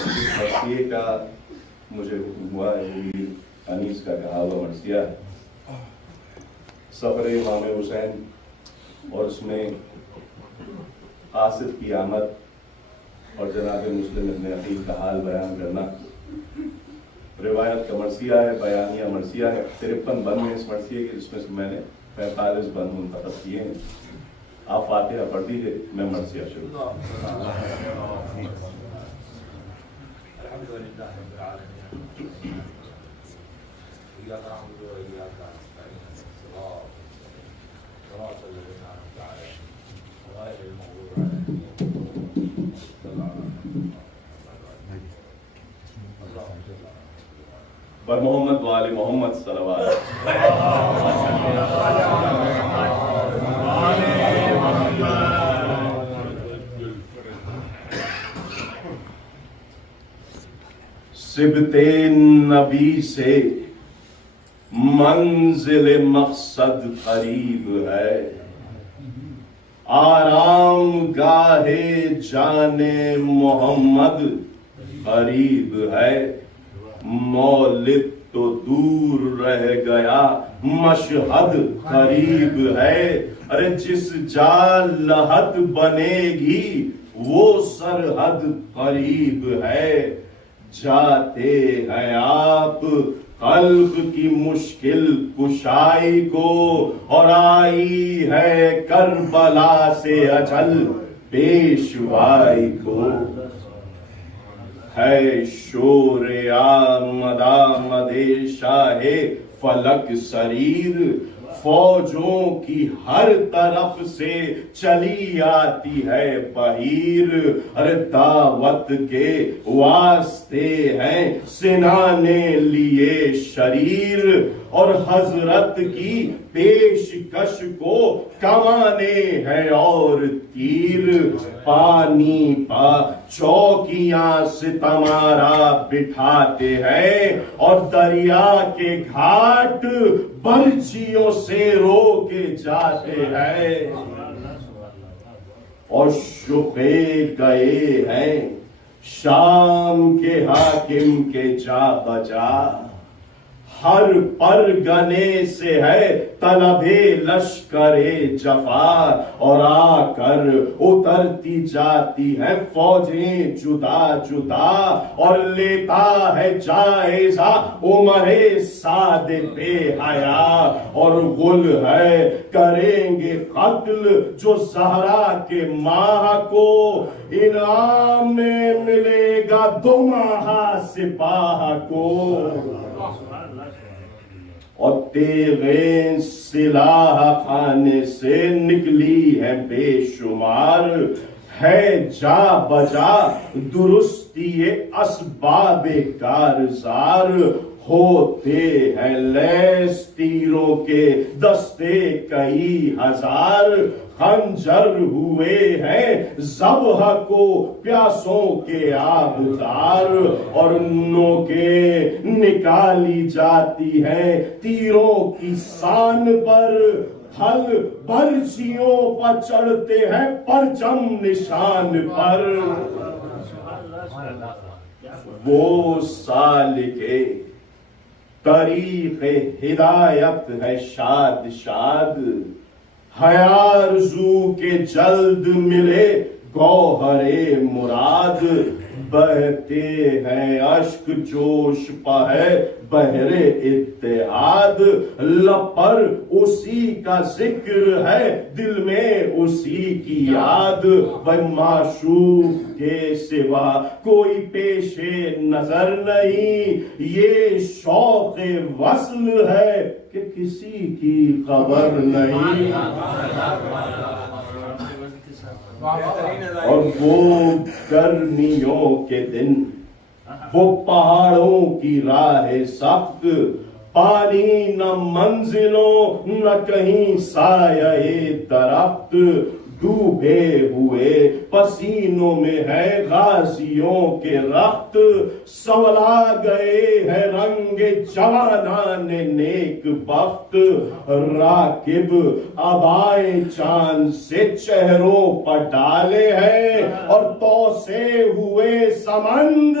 मरसिए का मुझे हुक्म हुआ है, अनीस का कहा हुआ मरसिया सफर इमाम हुसैन और उसमें आसिफ की आमद और जनाब मुस्लिम इब्न अकील का हाल बयान करना। रिवायत का मरसिया है, बयानिया मरसिया है। 53 बंद में इस मरसिए के, जिसमें से मैंने 45 बंद मुंतखब किए हैं। आप फातिहा पढ़ दीजिए, मैं मरसिया शुरू। पर मोहम्मद वाले मोहम्मद सल्लल्लाहु सिबते नबी से मंजिल मकसद करीब है, आराम गाहे जाने मोहम्मद करीब है। मौलिद तो दूर रह गया, मशहद करीब है। अरे जिस जा लहद बनेगी वो सरहद करीब है। जाते हैं आप कल्ब की मुश्किल कुशाई को, और आई है करबला से अजल पेशवाई को। है शोरे आमदे शाहे फलक शरीर, फौजों की हर तरफ से चली आती है बहीर। अरे दावत के वास्ते हैं सिनाने लिए शरीर, और हजरत की पेशकश को कमाने हैं और तीर। पानी पा चौकियां से तमारा बिठाते हैं, और दरिया के घाट बर्छियों से रोके जाते हैं। और शुपे गए हैं शाम के हाकिम के जा बजा, हर पर गने से है तलबे लश्करे जफा। और आकर उतरती जाती है फौजें जुदा जुदा, और लेता है जायजा उमरे साद बेहया। और गुल है करेंगे कत्ल जो ज़हरा के माह को, इनाम में मिलेगा दुमाहा सिपाह को। और तेगे सिलाह खाने से निकली है बेशुमार, है जा बजा दुरुस्ती असबाबे कारजार। होते हैं लैस तीरों के दस्ते कई हजार, खंजर हुए हैं ज़ब्ह को प्यासों के आबदार। और नोके निकाली जाती है तीरों की सान पर, फल बर्छियों पर चढ़ते हैं परचम निशान पर। वो सालिके तरीक़े हिदायत है शाद शाद, हयारजू के जल्द मिले गौहरे मुराद। बहते हैं अश्क जोश पहे बहरे इत्तेहाद, लपर उसी का जिक्र है दिल में उसी की याद। भाई माशूक के सिवा कोई पेशे नजर नहीं, ये शौक़े वस्ल है कि किसी की खबर नहीं। और वो गर्मियों के दिन, वो पहाड़ों की राह सख्त, पानी न मंजिलों न कहीं साये दरख्त। डूबे हुए पसीनों में है गाजियों के रक्त, संवला गए हैं रंग जवानान नेक बख्त, राकिब अबाए चांद से चेहरों पर डाले हैं और तो से हुए समंद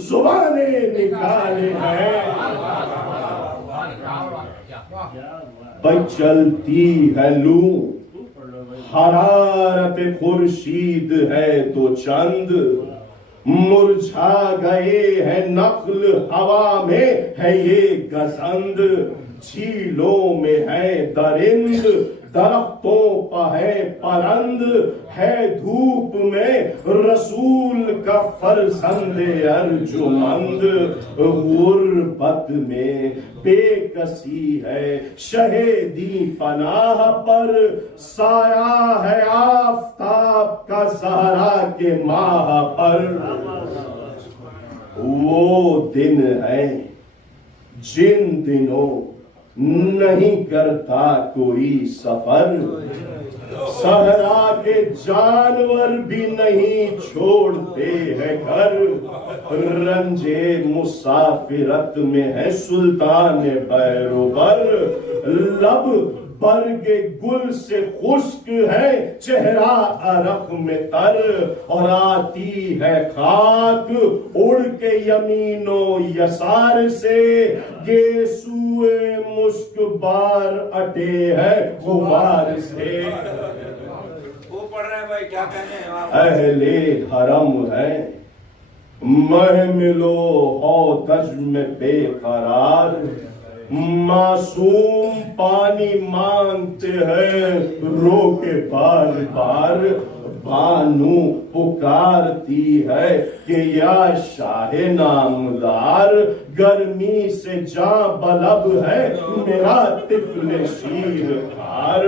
जुबाने निकाले हैं। भाई चलती है लू, हरारत खुर्शीद है तो चंद, मुरझा गए हैं नख्ल हवा में है ये गजंद, झीलों में है दरिंद दरख्तों पर है परंद, है धूप में रसूल का फरजंद अर्जुमंद, गुर्बत में बेकसी है शहीदी पनाह पर, साया है आफताब का सहरा के माह पर। वो दिन है जिन दिनों नहीं करता कोई सफर, सहरा के जानवर भी नहीं छोड़ते हैं घर, रंजे मुसाफिरत में है सुल्तान बैरोबर, लब बरगे गुल से खुश्क है चेहरा अरख में तर, और आती है खाक उड़ के यमीनो यसार से, गेसुए मुश्क बार अटे है गुबार से। वो पढ़ रहे हैं भाई, क्या कहने हैं? अहले हरम है महमिलो औतज में बेकरार, मासूम पानी मांगते हैं रोके बार बार, बानू पुकारती है कि या शाहे नामदार, गर्मी से जा बलब है मेरा तिफले शीरखार,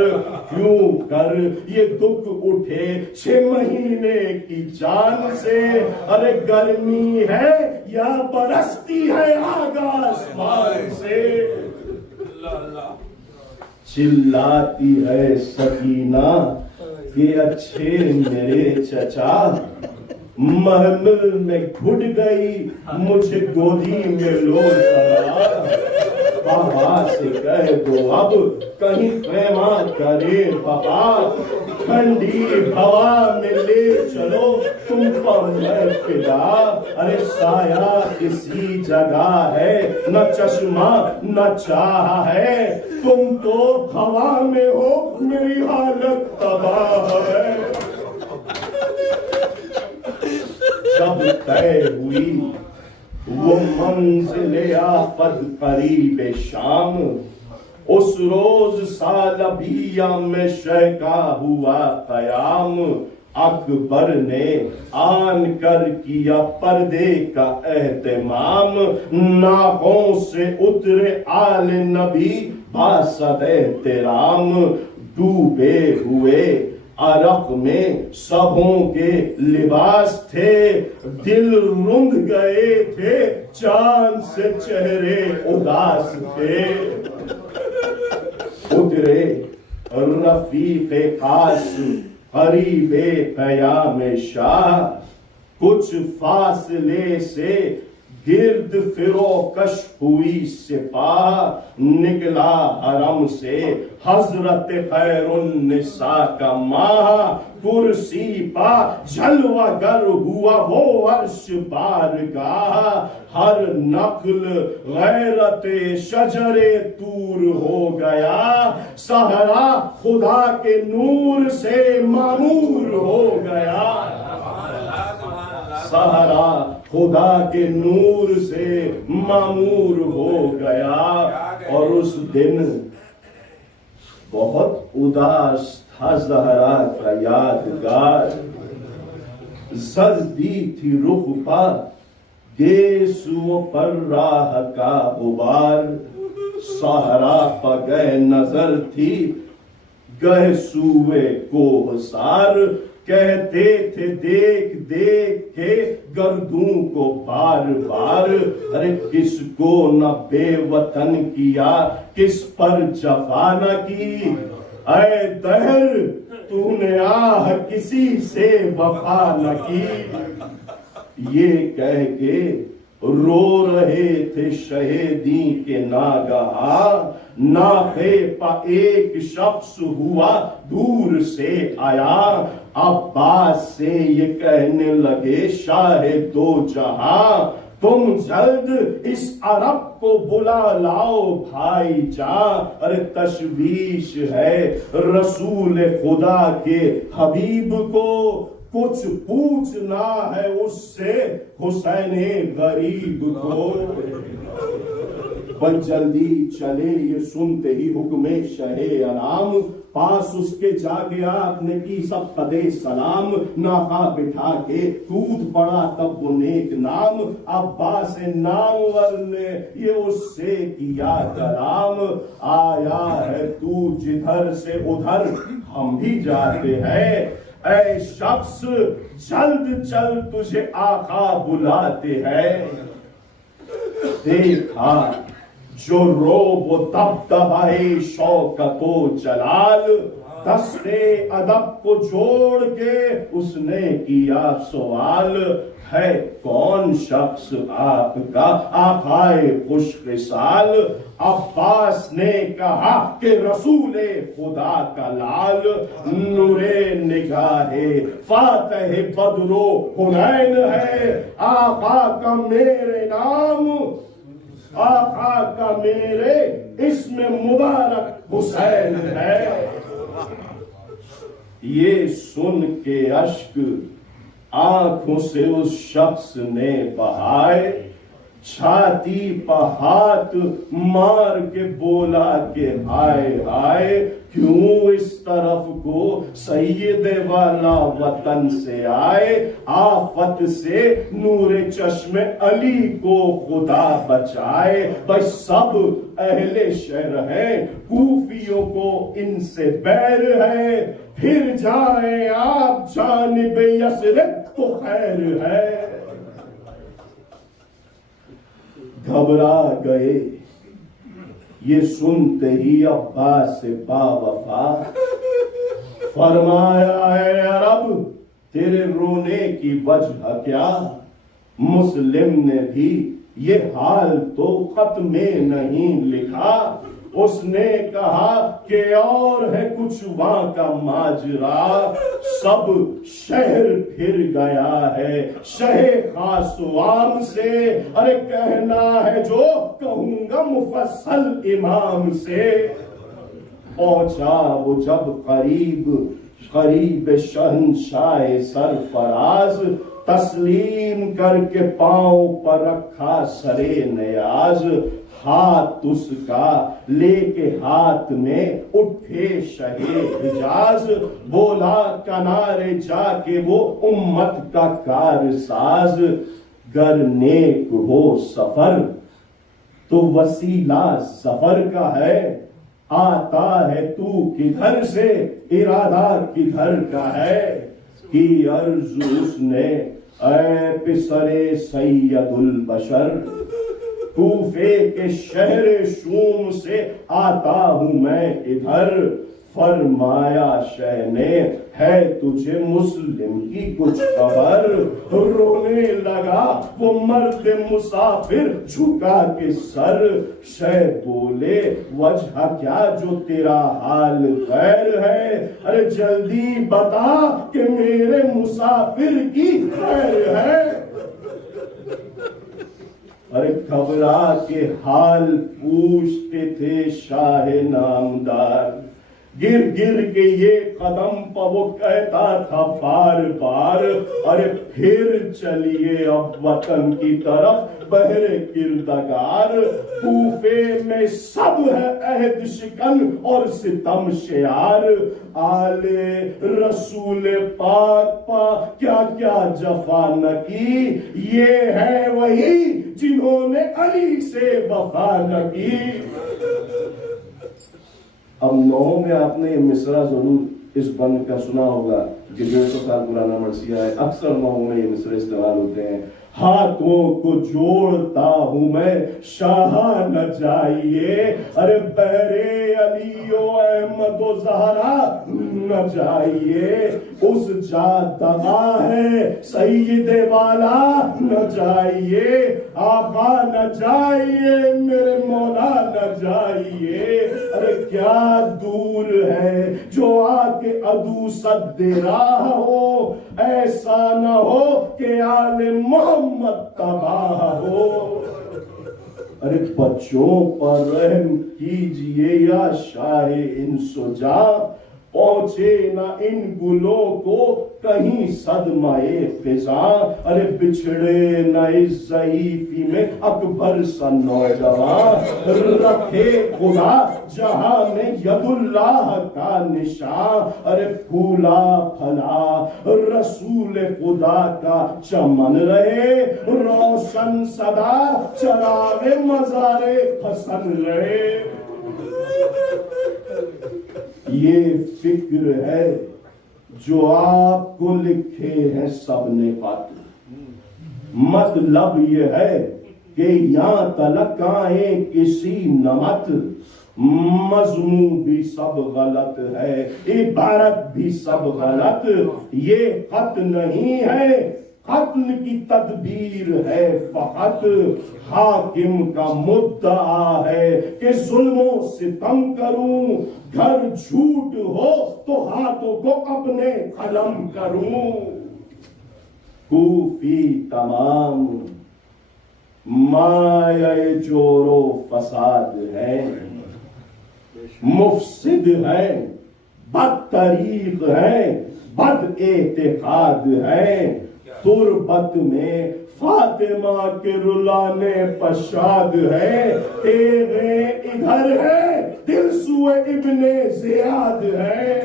क्यों कर ये दुख उठे 6 महीने की जान से, अरे गर्मी है या बरसती है आसमान से। चिल्लाती है सकीना कि अच्छे मेरे चचा, महमिल में घुट गई मुझे गोदी में लो सवार, बाबा से कह दो अब कहीं प्रेमा करे पापा, ठंडी हवा में ले चलो तुम पर मैं फिदा, अरे साया इसी जगह है न चश्मा न चाह है, तुम तो हवा में हो मेरी हालत तबाह है। जब तय हुई वो मंजिल आफत करीब शाम, उस रोज सालबिया में शैका हुआ कयाम, अकबर ने आन कर किया पर्दे का एहतमाम, नाकों से उतरे आल नबी बासद एहतराम, डूबे हुए अरक में सबों के लिबास थे, दिल रुंध गए थे चांद से चेहरे उदास थे, उतरे रफीक़े खास करीबे क़याम शाह, कुछ फासले से गिर्द फिरोकश हुई सिपाह, निकला हरम से हजरत खैरुन्निसा का माह, कुर्सी पा झलवागर हुआ वो अर्श बारगाह, हर नख्ल गैरत शजरे तूर हो गया, सहरा खुदा के नूर से मामूर हो गया, सहरा खुदा के नूर से मामूर हो गया। और उस दिन बहुत उदास था ज़हरा का यादगार, सजदी थी रुख पर गेसुओं पर राह का गुबार, सहरा पर गए नजर थी गए सुए कोहसार, कहते थे देख देख के गर्दों को बार बार, अरे किसको न बेवतन किया किस पर जफा न की, ऐ दहर तूने आह किसी से वफा न की, ये कह के रो रहे थे शहीदी के नागहा, नाफे पा एक शख्स हुआ दूर से आया, अब्बास से ये कहने लगे शाहे दो जहां, तुम जल्द इस अरब को बुला लाओ भाई जा। अरे तशवीश है रसूल खुदा के हबीब को, कुछ पूछना है उससे हुसैन गरीब को। बस जल्दी चले ये सुनते ही हुक्मे शहे अनाम, पास उसके जाके आपने की सब कदे सलाम, नाका बिठा के कूद पड़ा तब वो नेक नाम, अब्बास नामवर ने ये उससे किया कलाम, आया है तू जिधर से उधर हम भी जाते हैं, ऐ शख्स जल्द चल तुझे आका बुलाते हैं। देखा जो रोब वो दबदबाए शौकतो जलाल, दस्ते अदब को जोड़ के उसने किया सवाल, है कौन शख्स आपका आकाए खुशकिसाल। अब्बास ने कहा कि रसूले खुदा का लाल, नूरे निगाहे फातह बदरो हुनैन है, आका का मेरे नाम, आका का मेरे इसमें मुबारक हुसैन है। ये सुन के अश्क आंखों से उस शख्स ने बहाए, छाती पर हाथ मार के बोला कि हाय हाय, क्यों इस तरफ को सैयद वाला वतन से आए, आफत से नूरे चश्मे अली को खुदा बचाए। बस सब अहले शहर हैं, कूफियों को इनसे बैर है, फिर जाए आप जानिब यसरिब तो खैर है। घबरा गए ये सुनते ही अब्बास से बावफा, फरमाया है अरब तेरे रोने की वजह क्या, मुस्लिम ने भी ये हाल तो खत में नहीं लिखा। उसने कहा कि और है कुछ वहां का माजरा, सब शहर फिर गया है शहे खासवाम से, अरे कहना है जो कहूंगा मुफस्सल इमाम से। पहुंचा वो जब करीब शहंशाह सरफराज, तस्लीम करके पांव पर रखा सरे नियाज, हाथ उसका लेके हाथ में उठे शहे हिजाज, बोला किनारे जाके वो उम्मत का कारसाज, गर नेक हो सफर तो वसीला सफर का है, आता है तू किधर से इरादा किधर का है। की अर्ज उसने ऐ पिसरे सैयदुल बशर, कूफे के शहर शूम से आता हूं मैं इधर, फरमाया शह ने है तुझे मुस्लिम की कुछ खबर। रोने लगा वो मर्द मुसाफिर झुका के सर, शह बोले वजह क्या जो तेरा हाल खैर है, अरे जल्दी बता कि मेरे मुसाफिर की खैर है। अरे घबरा के हाल पूछते थे शाह नामदार, गिर गिर के ये कदम पर वो कहता था बार बार, अरे फिर चलिए अब वतन की तरफ बहरे किरदगार। कूफे में सब है अहद शिकन और सितम शियार, आले रसूल पाक पा क्या क्या जफा न की, ये है वही जिन्होंने अली से वफा न की। अब 9 में आपने ये मिसरा जरूर इस बंद का सुना होगा कि 150 साल पुराना मरसिया है, अक्सर 9 में ये मिसरे इस्तेमाल होते हैं। हाथों को जोड़ता हूं मैं, शाह न जाइए। अरे बहरे अलियो अहमदो ज़हरा न जाइए। उस जा दगा है सईदे वाला न जाइए। आका न जाइए, मेरे मौला न जाइए। अरे क्या दूर है जो आके अदू सद्दे राह हो, ऐसा न हो कि आले मोहम्मद तबाह हो। अरे बच्चों पर रहम कीजिए या शाहे इंसुजा, पहुंचे ना इन गुलों को कहीं सदमाए फिजा। अरे बिछड़े न इस ज़ईफी में अकबर सा नौजवान, रखे खुदा जहां में यदुल्लाह का निशान। अरे फूला फला रसूल खुदा का चमन रहे, रोशन सदा चरागे मज़ारे हसन रहे। ये फिक्र है जो आपको लिखे हैं सबने खत। मतलब ये है कि यहां तलक आए किसी नमत, मजमून भी सब गलत है, इबारत भी सब गलत। ये खत नहीं है, कत्ल की तदबीर है फकत। हाकिम का मुद्दा है कि जुल्मों से सितम करूं, घर झूठ हो तो हाथों को अपने कलम करूं। कूफी तमाम माया जोरो फसाद है, मुफसिद है, बदतरीक है, बद एतिकाद है। तुरबत में फातिमा के रुलाने पशाद है, तेरे इधर है दिल सुए इब्ने ज़ियाद है।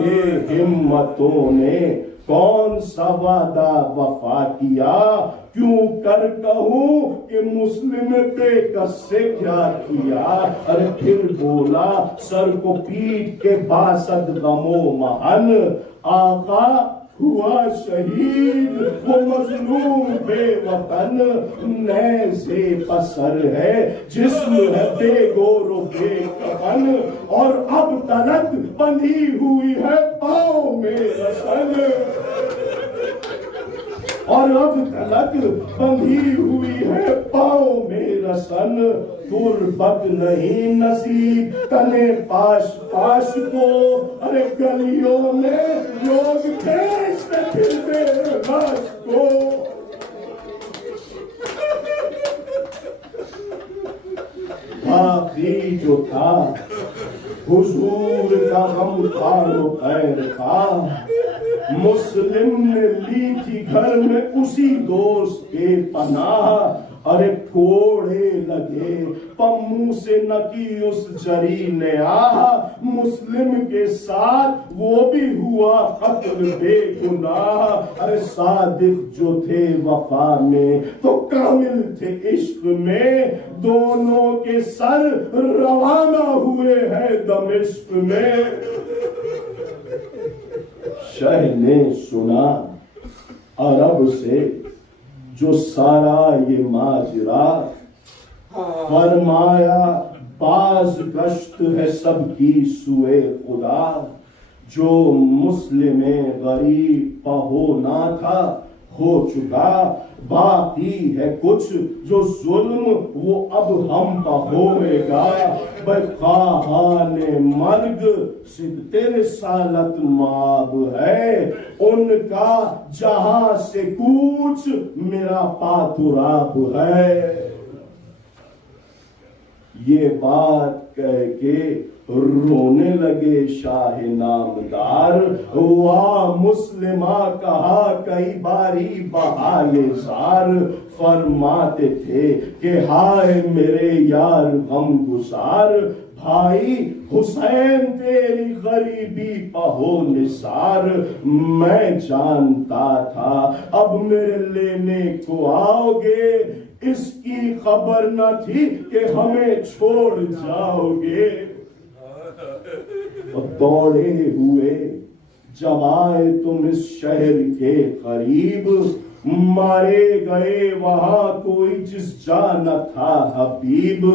ये हिम्मतों ने कौन सा वादा वफा किया, क्यों कर कहूं कि मुस्लिम बेकस से क्या किया। अरे फिर बोला सर को पीट के बासद गमो महन, आका हुआ शहीद वो मजलूम बेवतन। नैज़े पसर है जिस्म है बेगोरो बेकफन, और अब तलक बंधी हुई है पाँव में रसन। और अब तलक बंधी हुई है पाँव में रसन। तुरबत नहीं नसीब तने पाश पाश को, अरे गलियों में लोग भेजते फिरते लाश को। बाकी जो था हुजूर का गम खानो खैर था, मुस्लिम ने ली थी घर में उसी दोस्त के पनाह। अरे कोड़े लगे पम्मू से न की उस जरी ने आ, मुस्लिम के साथ वो भी हुआ कत्ल बेगुनाह। अरे सादिक जो थे वफा में तो कामिल थे इश्क में, दोनों के सर रवाना हुए हैं दमिश्क में। शह ने सुना अरब से जो सारा ये माजरा, फरमाया बाज गश्त है सबकी सुए खुदा। जो मुस्लिम गरीब पहो ना था हो चुका, बाकी है कुछ जो जुल्म वो अब हम पर होएगा। बखाने मर्ग सिद्दे रिसालत माब है, उनका जहां से कूच मेरा पातुराब है। ये बात कह के रोने लगे शाह नामदार। वाह मुस्लिमा कहा कई बारी बहाए जार, फरमाते थे कि हाय मेरे यार गम गुजार। भाई हुसैन तेरी गरीबी पहो निसार, मैं जानता था अब मेरे लेने को आओगे, इसकी खबर न थी कि हमें छोड़ जाओगे। और दौड़े हुए जब आए तुम इस शहर के करीब, मारे गए वहां कोई जिस जा न था हबीब,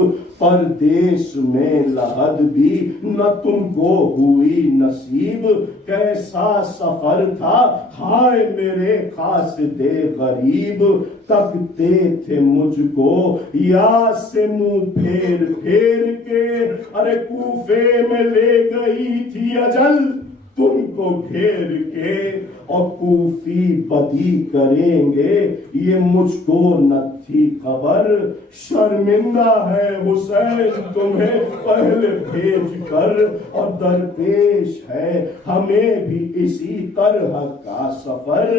परदेश में लहद भी न तुमको हुई नसीब। कैसा सफर था हाय मेरे खास दे गरीब, तकते थे मुझको या से मुंह फेर फेर के। अरे कूफे में ले गई थी अजल तुमको घेर के, और कूफी बदी करेंगे ये मुझको न थी खबर। शर्मिंदा है हुसैन तुम्हें पहले भेज कर, और दरपेश है हमें भी इसी तरह का सफर।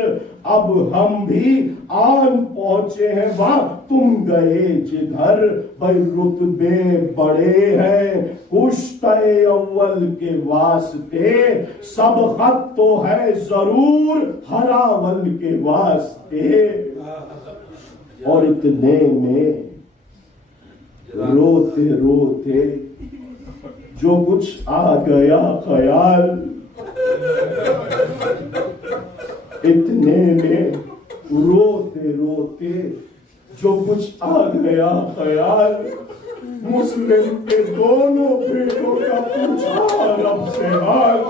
अब हम भी आन पहुंचे हैं वहां तुम गए जिधर, भाई रुतबे बड़े हैं कुश्ते अव्वल के वास्ते, सब खत तो है जरूर हरावल के वास्ते। और इतने में रोते रोते जो कुछ आ गया ख्याल, इतने में रोते रोते जो कुछ आ गया ख्याल, मुस्लिम के दोनों बेटों का पूछा रब से हाल।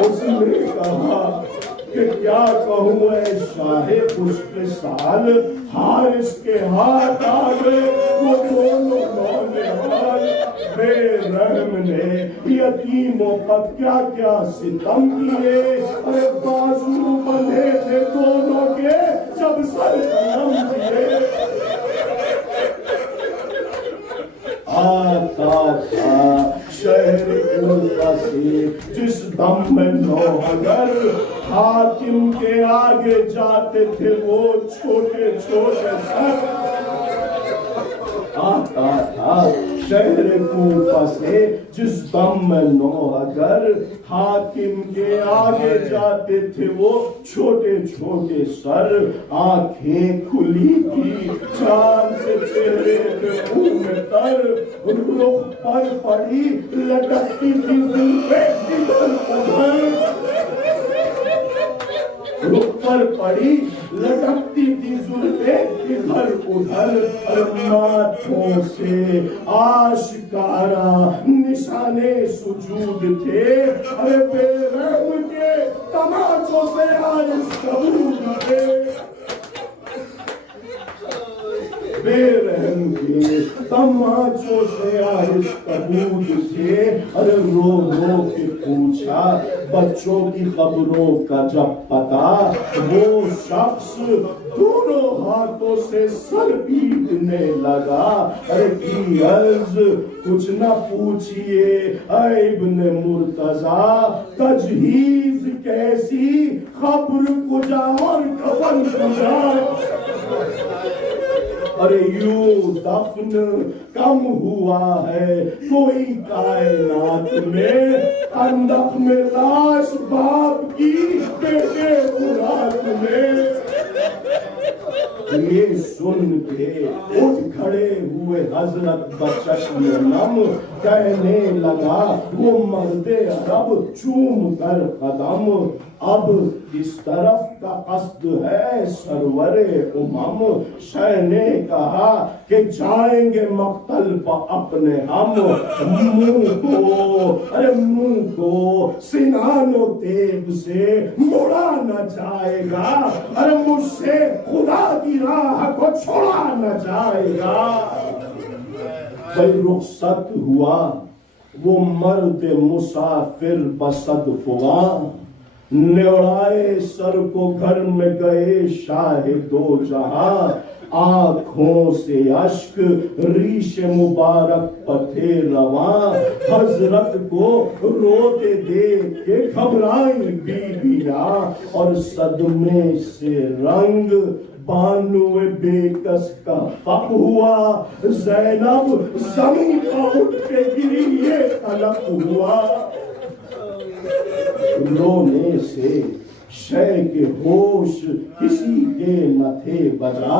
उसने कहा कि क्या कहूँ ऐ शाहे खुश्क साल, हारिस के हाथ आ गए वो दोनों नौनिहाल। बेरहम ने यतीमों पर क्या क्या सितम किए, अरे बाजू बंधे थे दोनों के जब सर कलम किए। आता था शहर कुफा से जिस दम में नौहगर, हाकिम के आगे जाते थे वो छोटे छोटे सर। आता था शहर कुफा से जिस दम में नौहगर, हाकिम के आगे जाते थे वो छोटे छोटे सर। आंखें खुली थी चांद से चेहरे पे मुंह में तर, रुख पर पड़ी लटकती थी जुल्फें इधर उधर, रुख पर पड़ी लटकती थी जुल्फें इधर उधर। माथों से आशिकारा निशाने सुजूद थे, अरे बेरहम के तमाचों से हारिस कबूल थे। बेरहम के तमाचों से हारिस कबूल थे। अरे रो रो के पूछा बच्चों की खबरों का जब पता, वो शख्स दोनों हाथों से सर पीटने लगा। अरे की अर्ज कुछ न पूछिए इब्ने मुर्तजा, तजहीज कैसी खबर कुजा और कफन कुजा। अरे यूं दफन कम हुआ है कोई कायनात में, अंदक में लाश बाप की बेटे खुराक में। ये सुन के उठ खड़े हुए हजरत बचश्म नम, कहने लगा वो मर्दे अरब चूम कर कदम, अब इस तरफ का कस्द है सरवरे उमम। शाह ने कहा कि जाएंगे मक्तल पर अपने हम, मुंह को अरे मुंह को सिनानो तेब से मोड़ा न जाएगा, अरे मुझसे खुदा की राह को छोड़ा न जाएगा। भाई रुखसत हुआ वो मर्द मुसाफिर बसदफुआ, न्योड़ाए सर को घर में गए शाहे दो जहां। आंखों से अश्क रीश मुबारक पथे रवा, हजरत को रोते देख के घबराई बीबियां। और सदमे से रंग बानुए बेकस का फक हुआ, ज़ैनब ज़मीन पर उठ के गिरी ये तलक हुआ। रोने से शय के होश किसी के न थे बजा,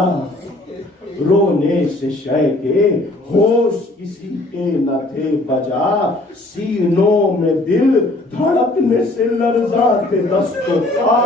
रोने से शय के होश किसी के न थे बजा, सीनों में दिल धड़कने से लर्जाते दस्तों का,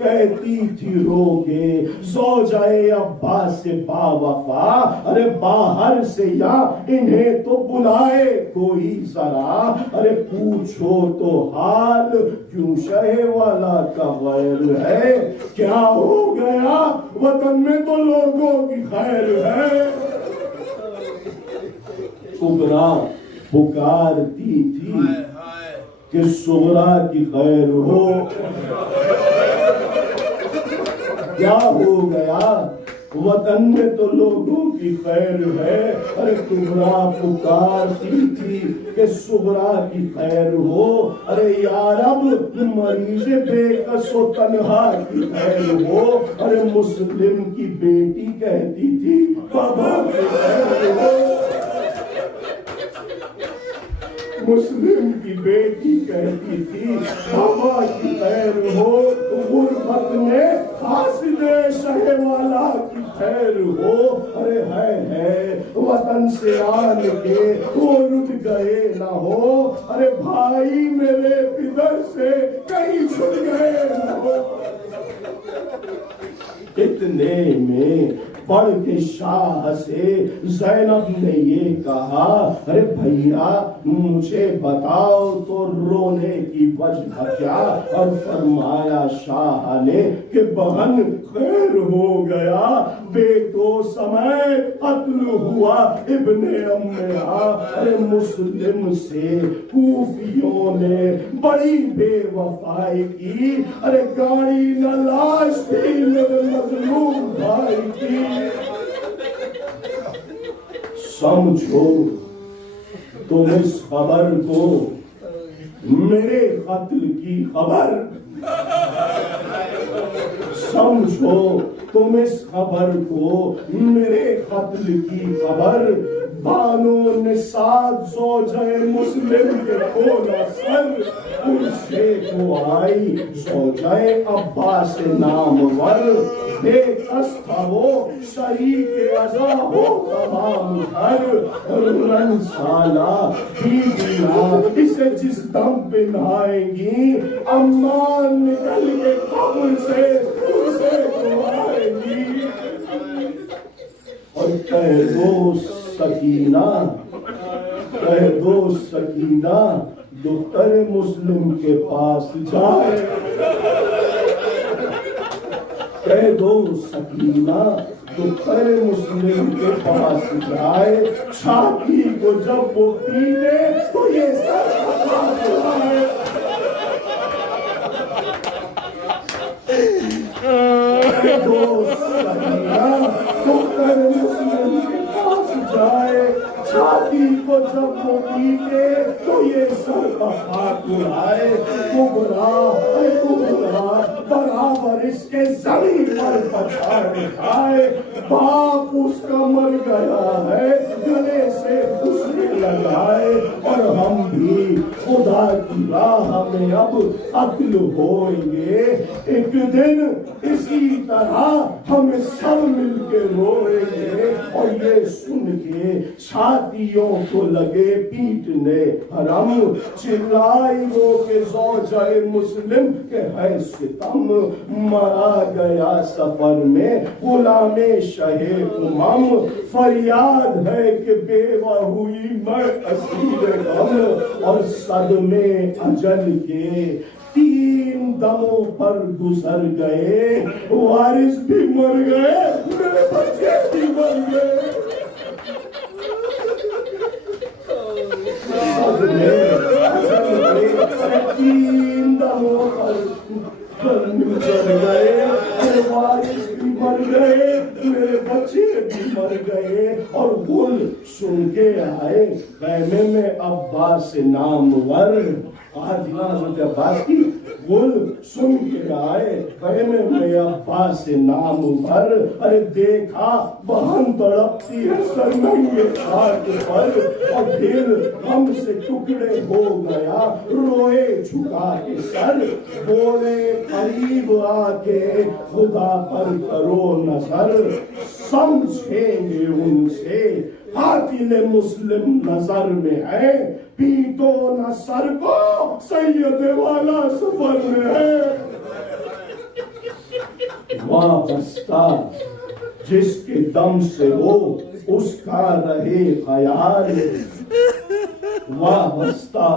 कहती थी रोगे ज़ौजाए अब्बास से बावफा, अरे बाहर से या इन्हें तो बुलाए कोई जरा, अरे पूछो तो हाल क्यों शहे वाला का गैर है, क्या हो गया वतन में तो लोगों की खैर है। कुबरा पुकारती थी कि सुगरा की खैर हो, क्या हो गया वतन में तो लोगों की खैर है, अरे कुबरा पुकारती थी कि सुगरा की खैर हो, अरे यारब मरीज बेकसो तन्हा की खैर हो, अरे मुस्लिम की बेटी कहती थी बाबा की खैर हो, मुस्लिम की बेटी कहती थी बाबा की खैर हो, गुरबत में हासिले शहे वाला की खैर हो, अरे है वतन से आन के वो रुक गए ना हो, अरे भाई मेरे पिदर से कहीं छुट गए ना हो। इतने में पढ़ के शाह से ज़ैनब ने ये कहा, अरे भैया मुझे बताओ तो रोने की वजह क्या, और फरमाया शाह ने कि बहन खैर हो गया, बेटो समय कत्ल हुआ इब्ने अम्मेहा, अरे मुस्लिम से कूफियों ने बड़ी बेवफाई की, अरे गाड़ी न लाश थी मजलूम भाई की, समझो तुम इस खबर को मेरे कत्ल की खबर, समझो तुम इस खबर को मेरे कत्ल की खबर, बानो ने साथ ज़ौजाए मुस्लिम के खोला सर, उनसे तो आई ज़ौजाए अब्बास नामवर, बेकस था वो शरीके अज़ा हो तमाम घर, रन साला बीबियां इसे जिस दम पे नहाएंगी, अम्मा निकल के कब्र से उसे तो आएंगी, और कह दो सकीना, कह दो सकीना दुख्तर मुस्लिम के पास जाए, कह दो सकीना दुख्तर मुस्लिम के पास जाए, छाती को जब वो पीने तो ये सर जाए, कह दो सकीना दुख्तर मुस्लिम के पास जाए, छाती को जब वो पीटे तो ये सर का हाथ उड़ाए, कुबरा बराबर इसके जमीन पर पछाड़ खाए, बाप उसका मर गया है गले से उसने लगाए, और हम भी खुदा की राह में अब कत्ल होएंगे, एक दिन इसी तरह हम सब मिलके रोएंगे, और ये सुन के छातियों को लगे पीटने हरम, चिल्लाई वो के ज़ौजाए मुस्लिम के है सितम, मरा गया सफर में गुलामे शहे उमम, फरियाद है कि बेवा हुई मैं असीर गम, और सदमे अजल के 3 दमों पर गुजर गए, वारिस भी मर गए मेरे बच्चे भी मर गए, तीन दमों पर गुजर गए, वारिस भी मर गए मेरे बच्चे भी मर गए, और गुल सुन के आए खैमे में अब्बास नामवर, हज़रत अब्बास की गुल सुन के आए खैमे में अब्बास नामवर, अरे देखा बहन तड़पती है सरनंगे खाक पर, और दिल हमसे टुकड़े हो गया रोए झुका के सर, बोले करीब आके खुदा पर करो नजर, समझेंगे उनसे। कातिल मुस्लिम नजर में है, पीटो न सर को, सैयद वाला सफर में है। वाबस्ता जिसके दम से हो उसका रहे ख्याल, वाबस्ता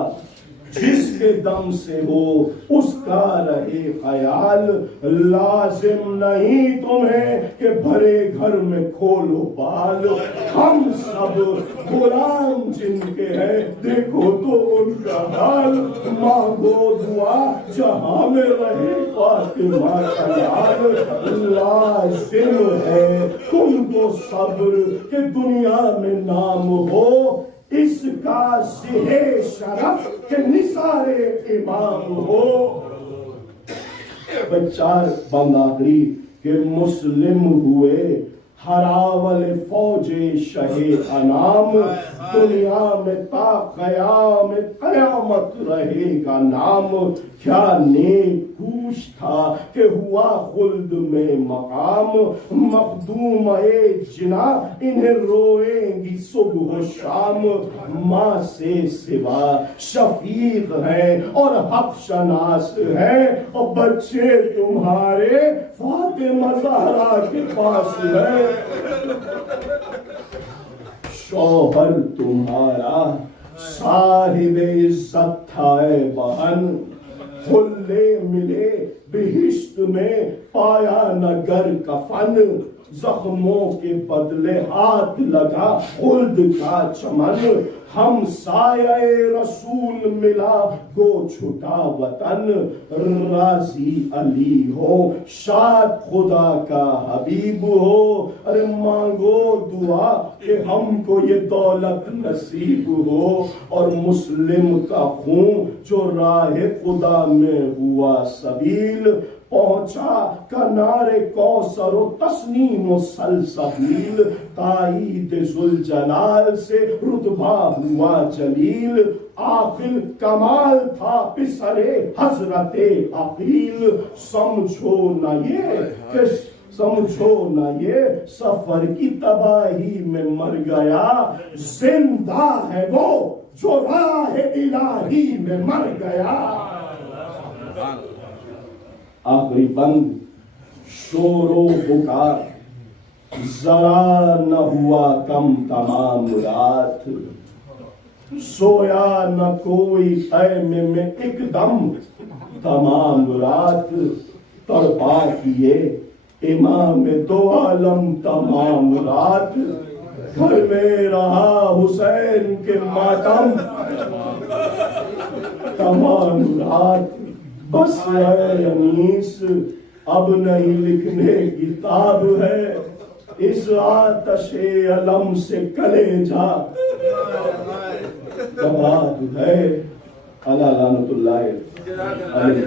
जिसके दम से हो उसका रहे ख्याल। लाजिम नहीं तुम्हें कि भरे घर में खोलो बाल, हम सब गुलाम जिनके हैं देखो तो उनका हाल। मांगो दुआ जहां में रहे फातिमा का लाल, लाजिम है तुमको सब्र के दुनिया में नाम हो, इसका सिहे शरफ के निसारे इमाम हो। चार बंगाली के मुस्लिम हुए, हरावल फौजे शहे अनाम, दुनिया में ता कयामत रहेगा नाम। क्या नेक पूछ था कि हुआ खुल्द में मकाम, मखदूम ए जिना इन्हें रोएंगी सुबह शाम। माँ से सिवा शफीक हैं और हक शनास हैं, और बच्चे तुम्हारे फातिमा ज़हरा के पास है। शौहर तुम्हारा साहिब इज्जत था बहन, खुले मिले बिहिश्त में पाया नगर कफन। जख्मों के बदले हाथ लगा खुल्द का चमन, हम साये रसूल मिला गो छुटा वतन। राजी अली हो शाद खुदा का हबीब हो, अरे मांगो दुआ कि हमको ये दौलत नसीब हो। और मुस्लिम का खून जो राह खुदा में हुआ सबील, पहुंचा कनारे कौसर तस्नीम सलसबील। ताईद जुलजलाल से रुतबा हुआ जलील, आखिल कमाल था पिसरे हजरते अकील। समझो न ये सफर की तबाही में मर गया, जिंदा है वो जो राह इलाही में मर गया। आखिरी बंद शोरो पुकार, जरा न हुआ कम तमाम रात, सोया न कोई खैमे में एकदम तमाम रात। तड़पा किए इमाम दो आलम तमाम रात, घर में रहा हुसैन के मातम तमाम रात। बस है अनीस अब नहीं लिखने किताब है, इस आतशे अलम से कलेजा कबाब है। अला लानतुल्लाह अलैहि।